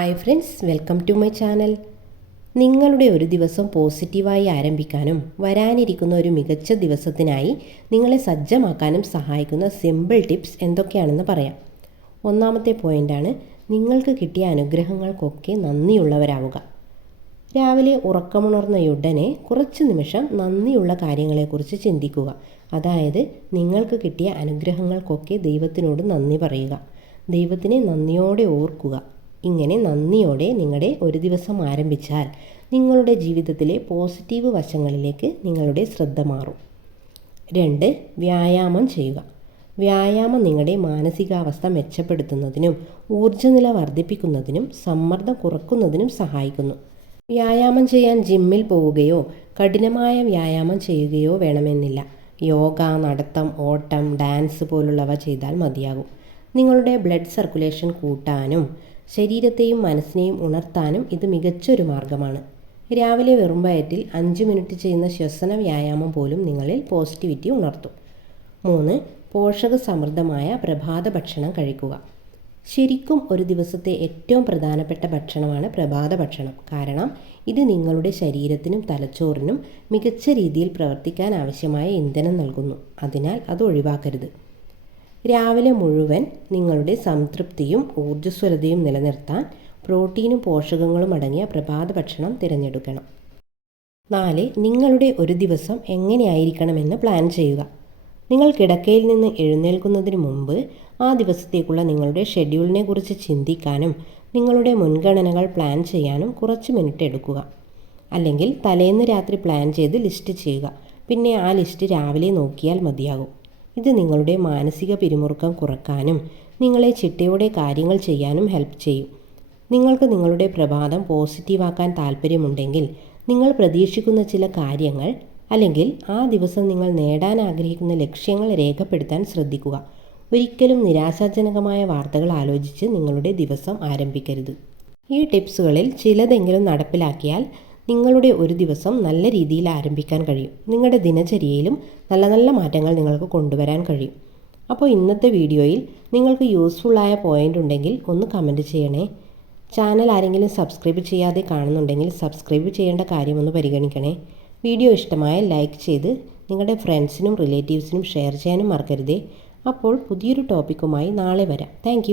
Hi friends welcome to my channel. നിങ്ങളുടെ ഒരു ദിവസം പോസിറ്റീവായി ആരംഭിക്കാനും വരാനിരിക്കുന്ന ഒരു മികച്ച ദിവസത്തിനായി നിങ്ങളെ സജ്ജമാക്കാനും സഹായിക്കുന്ന സിമ്പിൾ ടിപ്സ് എന്തൊക്കെയാണെന്ന് പറയാം. ഒന്നാമത്തെ പോയിന്റാണ് നിങ്ങൾക്ക് കിട്ടിയ അനുഗ്രഹങ്ങൾക്കൊക്കെ നന്ദിയുള്ളവരാവുക. രാവിലെ ഉറക്കമുണർന്ന ഉടനെ കുറച്ച് നിമിഷം നന്ദിയുള്ള കാര്യങ്ങളെക്കുറിച്ച് ചിന്തിക്കുക. അതായത് നിങ്ങൾക്ക് കിട്ടിയ അനുഗ്രഹങ്ങൾക്കൊക്കെ ദൈവത്തിനോട് നന്ദി പറയുക. ദൈവത്തിനെ നന്ദിയോടെ ഓർക്കുക. ഇങ്ങനെ നന്ദിയോടെ നിങ്ങളുടെ ഒരു ദിവസം ആരംഭിച്ചാൽ നിങ്ങളുടെ ജീവിതത്തിലെ പോസിറ്റീവ് വശങ്ങളിലേക്ക് നിങ്ങളുടെ ശ്രദ്ധ മാറും. രണ്ട് വ്യായാമം ചെയ്യുക. വ്യായാമം നിങ്ങളുടെ മാനസികാവസ്ഥ മെച്ചപ്പെടുത്തുന്നതിനും ഊർജനില വർദ്ധിപ്പിക്കുന്നതിനും സമ്മർദ്ദം കുറക്കുന്നതിനും സഹായിക്കുന്നു. വ്യായാമം ചെയ്യാൻ ജിമ്മിൽ പോവുകയോ കഠിനമായ വ്യായാമം ചെയ്യുകയോ വേണമെന്നില്ല. യോഗ നടത്തം ഓട്ടം ഡാൻസ് പോലുള്ളവ ചെയ്താൽ മതിയാകും. നിങ്ങളുടെ ബ്ലഡ് സർക്കുലേഷൻ കൂട്ടാനും ശരീരത്തെയും മനസ്സിനെയും ഉണർത്താനും ഇത് മികച്ചൊരു മാർഗമാണ് രാവിലെ വെറും വയറ്റിൽ അഞ്ച് മിനിറ്റ് ചെയ്യുന്ന ശ്വസന വ്യായാമം പോലും നിങ്ങളിൽ പോസിറ്റിവിറ്റി ഉണർത്തും. മൂന്ന് പോഷക സമൃദ്ധമായ പ്രഭാത ഭക്ഷണം കഴിക്കുക. ശരിക്കും ഒരു ദിവസത്തെ ഏറ്റവും പ്രധാനപ്പെട്ട ഭക്ഷണമാണ് പ്രഭാത ഭക്ഷണം. കാരണം ഇത് നിങ്ങളുടെ ശരീരത്തിനും തലച്ചോറിനും മികച്ച രീതിയിൽ പ്രവർത്തിക്കാൻ ആവശ്യമായ ഇന്ധനം നൽകുന്നു. അതിനാൽ അത് ഒഴിവാക്കരുത്. രാവിലെ മുഴുവൻ നിങ്ങളുടെ സംതൃപ്തിയും ഊർജസ്വലതയും നിലനിർത്താൻ പ്രോട്ടീനും പോഷകങ്ങളും അടങ്ങിയ പ്രഭാത ഭക്ഷണം തിരഞ്ഞെടുക്കണം. നാല് നിങ്ങളുടെ ഒരു ദിവസം എങ്ങനെയായിരിക്കണമെന്ന് പ്ലാൻ ചെയ്യുക. നിങ്ങൾ കിടക്കയിൽ നിന്ന് എഴുന്നേൽക്കുന്നതിന് മുമ്പ് ആ ദിവസത്തേക്കുള്ള നിങ്ങളുടെ ഷെഡ്യൂളിനെ കുറിച്ച് ചിന്തിക്കാനും നിങ്ങളുടെ മുൻഗണനകൾ പ്ലാൻ ചെയ്യാനും കുറച്ച് മിനിറ്റ് എടുക്കുക. അല്ലെങ്കിൽ തലേന്ന് രാത്രി പ്ലാൻ ചെയ്ത് ലിസ്റ്റ് ചെയ്യുക. പിന്നെ ആ ലിസ്റ്റ് രാവിലെ നോക്കിയാൽ മതിയാകും. ഇത് നിങ്ങളുടെ മാനസിക പിരിമുറുക്കം കുറക്കാനും നിങ്ങളെ ചിട്ടയോടെ കാര്യങ്ങൾ ചെയ്യാനും ഹെൽപ്പ് ചെയ്യും. നിങ്ങൾക്ക് നിങ്ങളുടെ പ്രഭാതം പോസിറ്റീവാക്കാൻ താല്പര്യമുണ്ടെങ്കിൽ നിങ്ങൾ പ്രതീക്ഷിക്കുന്ന ചില കാര്യങ്ങൾ അല്ലെങ്കിൽ ആ ദിവസം നിങ്ങൾ നേടാൻ ആഗ്രഹിക്കുന്ന ലക്ഷ്യങ്ങൾ രേഖപ്പെടുത്താൻ ശ്രദ്ധിക്കുക. ഒരിക്കലും നിരാശാജനകമായ വാർത്തകൾ ആലോചിച്ച് നിങ്ങളുടെ ദിവസം ആരംഭിക്കരുത്. ഈ ടിപ്സുകളിൽ ചിലതെങ്കിലും നടപ്പിലാക്കിയാൽ നിങ്ങളുടെ ഒരു ദിവസം നല്ല രീതിയിൽ ആരംഭിക്കാൻ കഴിയും. നിങ്ങളുടെ ദിനചര്യയിലും നല്ല നല്ല മാറ്റങ്ങൾ നിങ്ങൾക്ക് കൊണ്ടുവരാൻ കഴിയും. അപ്പോൾ ഇന്നത്തെ വീഡിയോയിൽ നിങ്ങൾക്ക് യൂസ്ഫുള്ളായ പോയിന്റ് ഉണ്ടെങ്കിൽ ഒന്ന് കമന്റ് ചെയ്യണേ. ചാനൽ ആരെങ്കിലും സബ്സ്ക്രൈബ് ചെയ്യാതെ കാണുന്നുണ്ടെങ്കിൽ സബ്സ്ക്രൈബ് ചെയ്യേണ്ട കാര്യമൊന്ന് പരിഗണിക്കണേ. വീഡിയോ ഇഷ്ടമായ ലൈക്ക് ചെയ്ത് നിങ്ങളുടെ ഫ്രണ്ട്സിനും റിലേറ്റീവ്സിനും ഷെയർ ചെയ്യാനും മറക്കരുതേ. അപ്പോൾ പുതിയൊരു ടോപ്പിക്കുമായി നാളെ വരാം. താങ്ക്